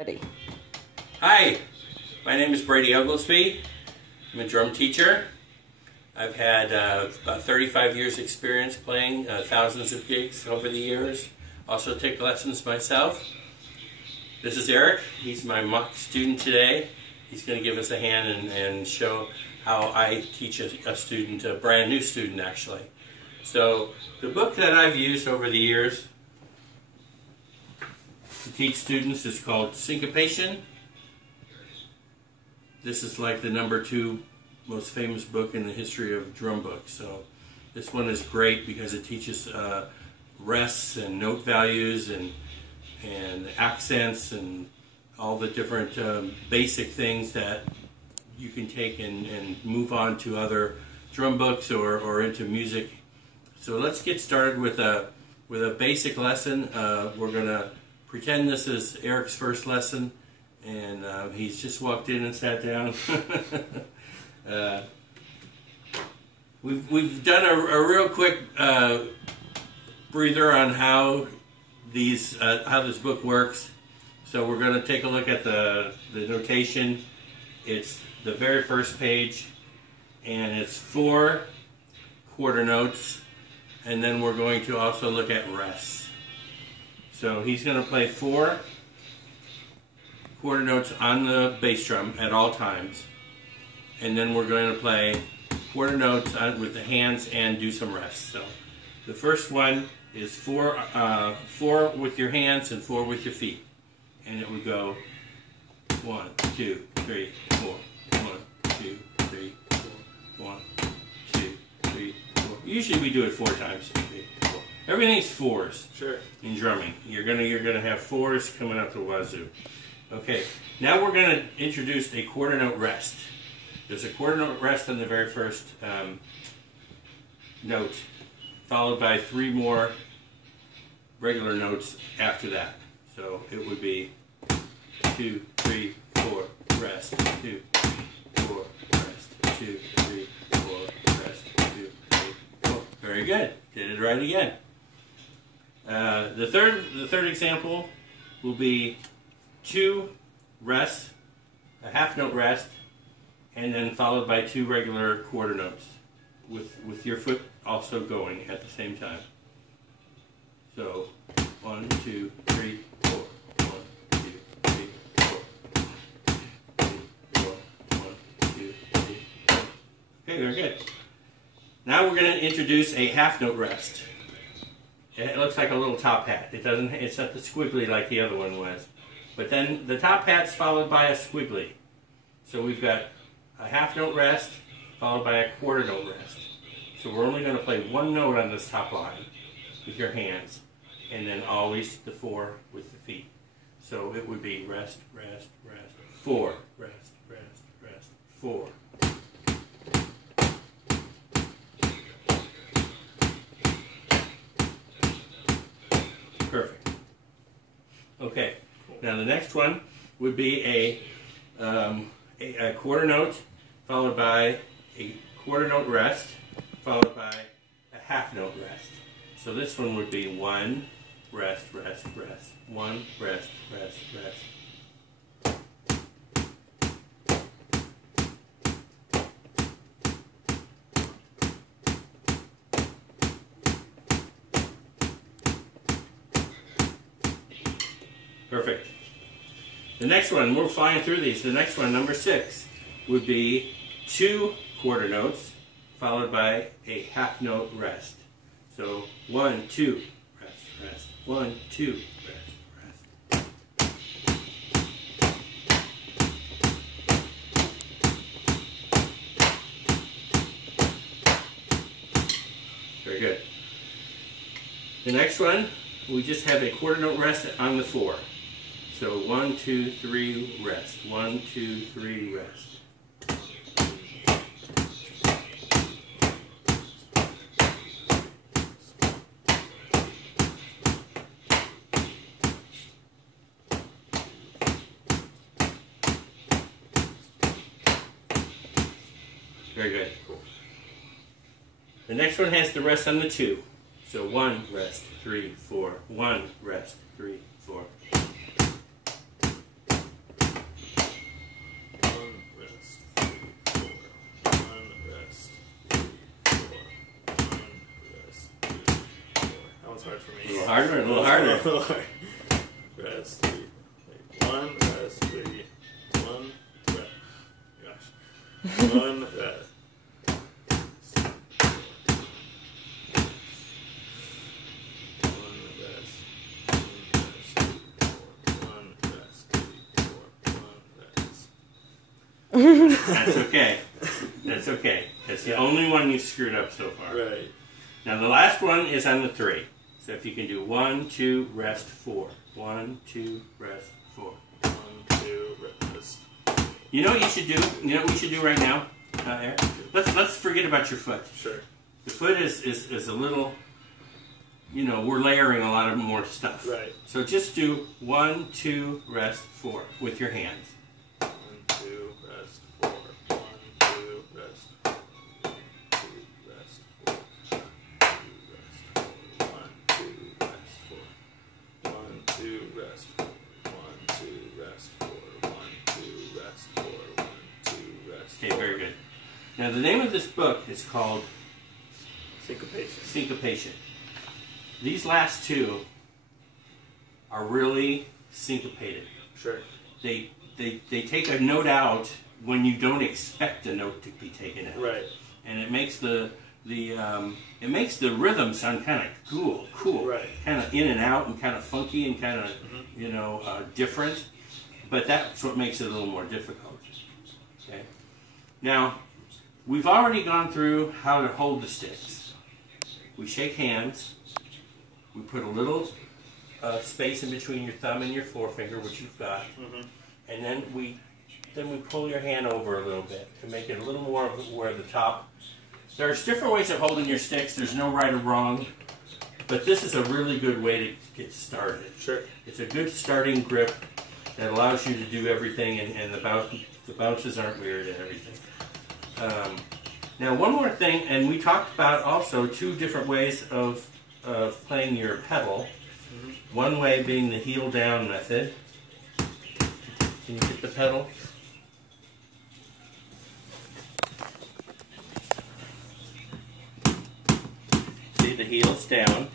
Ready. Hi, my name is Brady Oglesby. I'm a drum teacher. I've had about 35 years experience playing thousands of gigs over the years. Also take lessons myself. This is Eric. He's my mock student today. He's going to give us a hand and show how I teach a student, a brand new student actually. So the book that I've used over the years to teach students is called Syncopation. This is like the #2 most famous book in the history of drum books. So this one is great because it teaches rests and note values and accents and all the different basic things that you can take and move on to other drum books or into music. So let's get started with a basic lesson. We're going to pretend this is Eric's first lesson, and he's just walked in and sat down. We've done a real quick breather on how this book works. So we're going to take a look at the notation. It's the very first page, and it's 4 quarter notes, and then we're going to also look at rests. So he's going to play 4 quarter notes on the bass drum at all times, and then we're going to play quarter notes with the hands and do some rests. So the first one is 4 with your hands and 4 with your feet, and it would go 1, 2, 3, 4. 1, 2, 3, 4. 1, 2, 3, 4. Usually we do it 4 times. 3, 4. Everything's 4s. Sure. In drumming, you're gonna have 4s coming out the wazoo. Okay. Now we're gonna introduce a quarter note rest. There's a quarter note rest on the very first note, followed by 3 more regular notes after that. So it would be 2, 3, 4, rest, 2, 3, 4, rest, 2, 3, 4, rest, 2, 3, 4. Very good. Did it right again. The third example will be 2 rests, a half note rest, and then followed by 2 regular quarter notes, with your foot also going at the same time. So 1, 2, 3, 4. 1, 2, 3, 4. 1, 2, 3, 4. 1, 2, 3, 4. Okay, very good. Now we're going to introduce a half note rest. It looks like a little top hat. It's not the squiggly like the other one was. But then the top hat's followed by a squiggly. So we've got a half note rest followed by a quarter note rest. So we're only going to play 1 note on this top line with your hands, and then always the 4 with the feet. So it would be rest, rest, rest, 4, rest, rest, rest, 4. Perfect. Okay. Now the next one would be a quarter note followed by a quarter note rest followed by a half note rest. So this one would be 1, rest, rest, rest. 1, rest, rest, rest. Perfect. The next one, we're flying through these. The next one, number 6, would be 2 quarter notes followed by a half note rest. So 1, 2, rest, rest. 1, 2, rest, rest. Very good. The next one, we just have a quarter note rest on the 4. So 1, 2, 3, rest. 1, 2, 3, rest. Very good. The next one has the rest on the 2. So 1, rest, 3, 4. 1, rest, 3, 4. one's hard for me. A little harder, a little harder. Rest 3. Wait, 1, rest 3. 1, rest. Gosh. 1, rest. That's okay. That's okay. That's the only one you screwed up so far. Right. Now the last one is on the 3. So if you can do 1, 2, rest 4. 1, 2, rest 4. 1, 2, rest. You know what you should do? You know what we should do right now, Eric? Let's forget about your foot. Sure. The foot is a little, you know, we're layering a lot of more stuff. Right. So just do 1, 2, rest 4 with your hands. 1, 2, rest 4. 1, 2, rest 4. 1, 2, rest 4. 1, 2, rest 4. 1, 2, rest 4. 1, 2, rest 4. 1, 2, rest 4. 1, 2, rest 4. Okay, very good. Now the name of this book is called Syncopation. Syncopation. These last two are really syncopated. Sure. They take a note out when you don't expect a note to be taken out. Right. And it makes the rhythm sound kind of cool. Right. Kind of in and out and kind of funky and kind of you know different. But that's what makes it a little more difficult. Okay. Now we've already gone through how to hold the sticks. We shake hands. We put a little space in between your thumb and your forefinger, which you've got, and then we pull your hand over a little bit to make it a little more where the top. There's different ways of holding your sticks. There's no right or wrong, but this is a really good way to get started. Sure. It's a good starting grip that allows you to do everything, and the bounces aren't weird and everything. Now, one more thing, and we talked about also 2 different ways of playing your pedal. One way being the heel down method. Can you hit the pedal? See, the heel's down.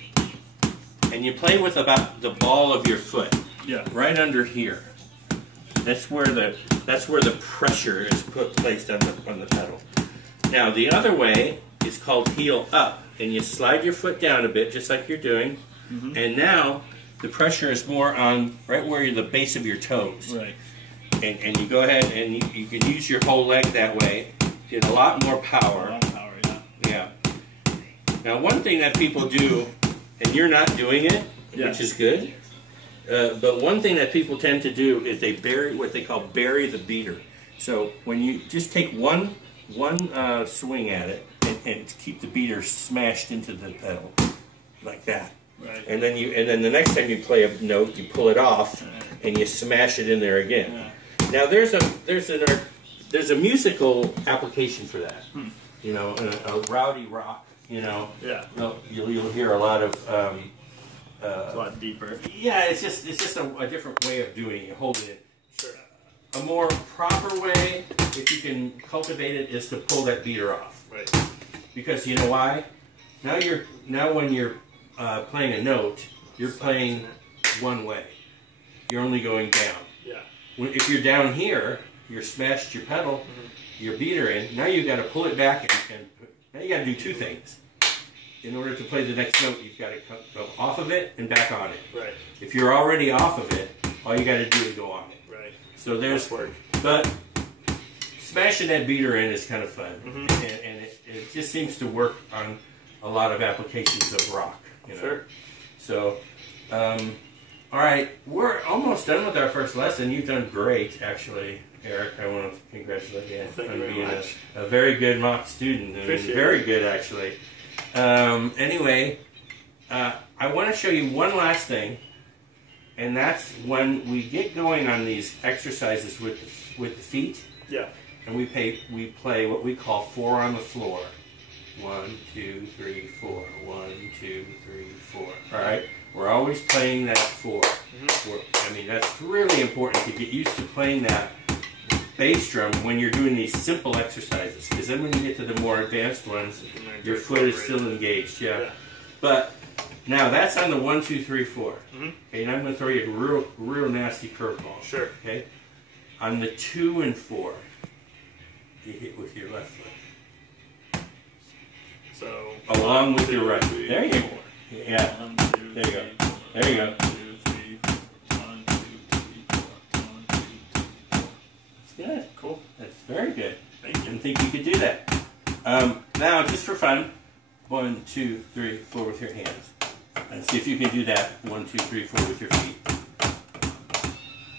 And you play with about the ball of your foot. Yeah. Right under here. That's where the pressure is placed on the pedal. Now the other way is called heel up, and you slide your foot down a bit, just like you're doing, and now the pressure is more on right where the base of your toes. Right. And you go ahead and you can use your whole leg that way, get a lot more power. A lot of power, yeah. Yeah. Now one thing that people do, and you're not doing it, Yeah. which is good, but one thing that people tend to do is they bury what they call bury the beater. So when you just take one swing at it and keep the beater smashed into the pedal like that. Right. And then the next time you play a note, you pull it off and you smash it in there again. Yeah. Now there's a musical application for that. You know, a rowdy rock. You know. Yeah. You'll hear a lot of. It's a lot deeper. Yeah, it's just a different way of doing it, holding it. Sure. A more proper way, if you can cultivate it, is to pull that beater off. Right. Because you know why? Now when you're playing a note, you're playing one way. You're only going down. Yeah. If you're down here, you're smashed your pedal, your beater in. Now you've got to pull it back and now you got to do 2 things. In order to play the next note, you've got to go off of it and back on it. Right. If you're already off of it, all you got to do is go on it. Right. So there's work. But smashing that beater in is kind of fun, and it just seems to work on a lot of applications of rock. You know? Sure. So, all right, we're almost done with our first lesson. You've done great, actually, Eric. I want to congratulate you on being a very good mock student, and very good, actually. Anyway, I want to show you one last thing, and that's when we get going on these exercises with the feet. Yeah. And we play what we call 4 on the floor. 1, 2, 3, 4. 1, 2, 3, 4. All right. We're always playing that 4. I mean, that's really important to get used to playing that bass drum when you're doing these simple exercises, because then when you get to the more advanced ones, your foot is still engaged. Yeah. But Now that's on the 1, 2, 3, 4. Mhm. Okay, and I'm going to throw you a real nasty curveball. Sure. Okay, on the 2 and 4, you hit with your left foot. So Along 1, with 2, your right. 3, There you go. 4. Yeah. 1, 2, There you go. 3, 4. There you go. 1, 2, 3, 4. 1, 2, 3, 4. 1, 2, 3, 4. That's good. Cool. That's very good. Thank you. Didn't think you could do that. Now, just for fun, 1, 2, 3, 4 with your hands. And see if you can do that 1, 2, 3, 4 with your feet.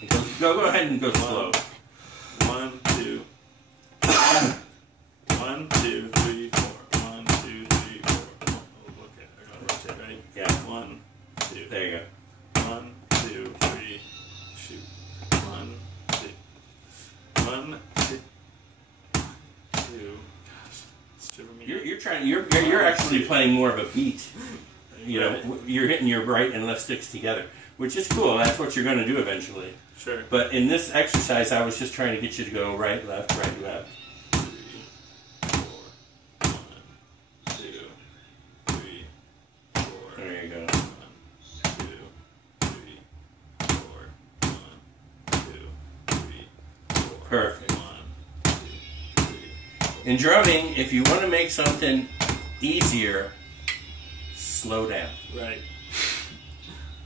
And go ahead and go slow. 1, 2. 1, 2, 3, 4. 1, 2, 3, 4. Oh, okay. I got to rotate, right? Yeah. 1, 2. There you go. 1, 2, 3. Shoot. 1, 2. 1, 2. 2. Gosh, it's driven me. You're actually playing more of a beat. You know, you're hitting your right and left sticks together, which is cool. That's what you're going to do eventually. Sure. But in this exercise, I was just trying to get you to go right, left, 3, 4. 1, 2, 3, 4. There you go. 1, 2, 3, 4. 1, 2, 3, 4. Perfect. 1, 2, 3, 4. In drumming, if you want to make something easier, slow down. Right.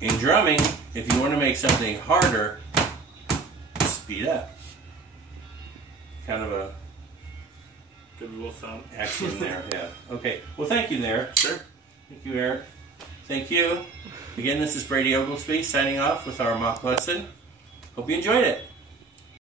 In drumming, if you want to make something harder, speed up. Kind of a Good rule of thumb. axiom there, yeah. Okay, well thank you there. Sure. Thank you, Eric. Thank you. Again, this is Brady Oglesby signing off with our mock lesson. Hope you enjoyed it.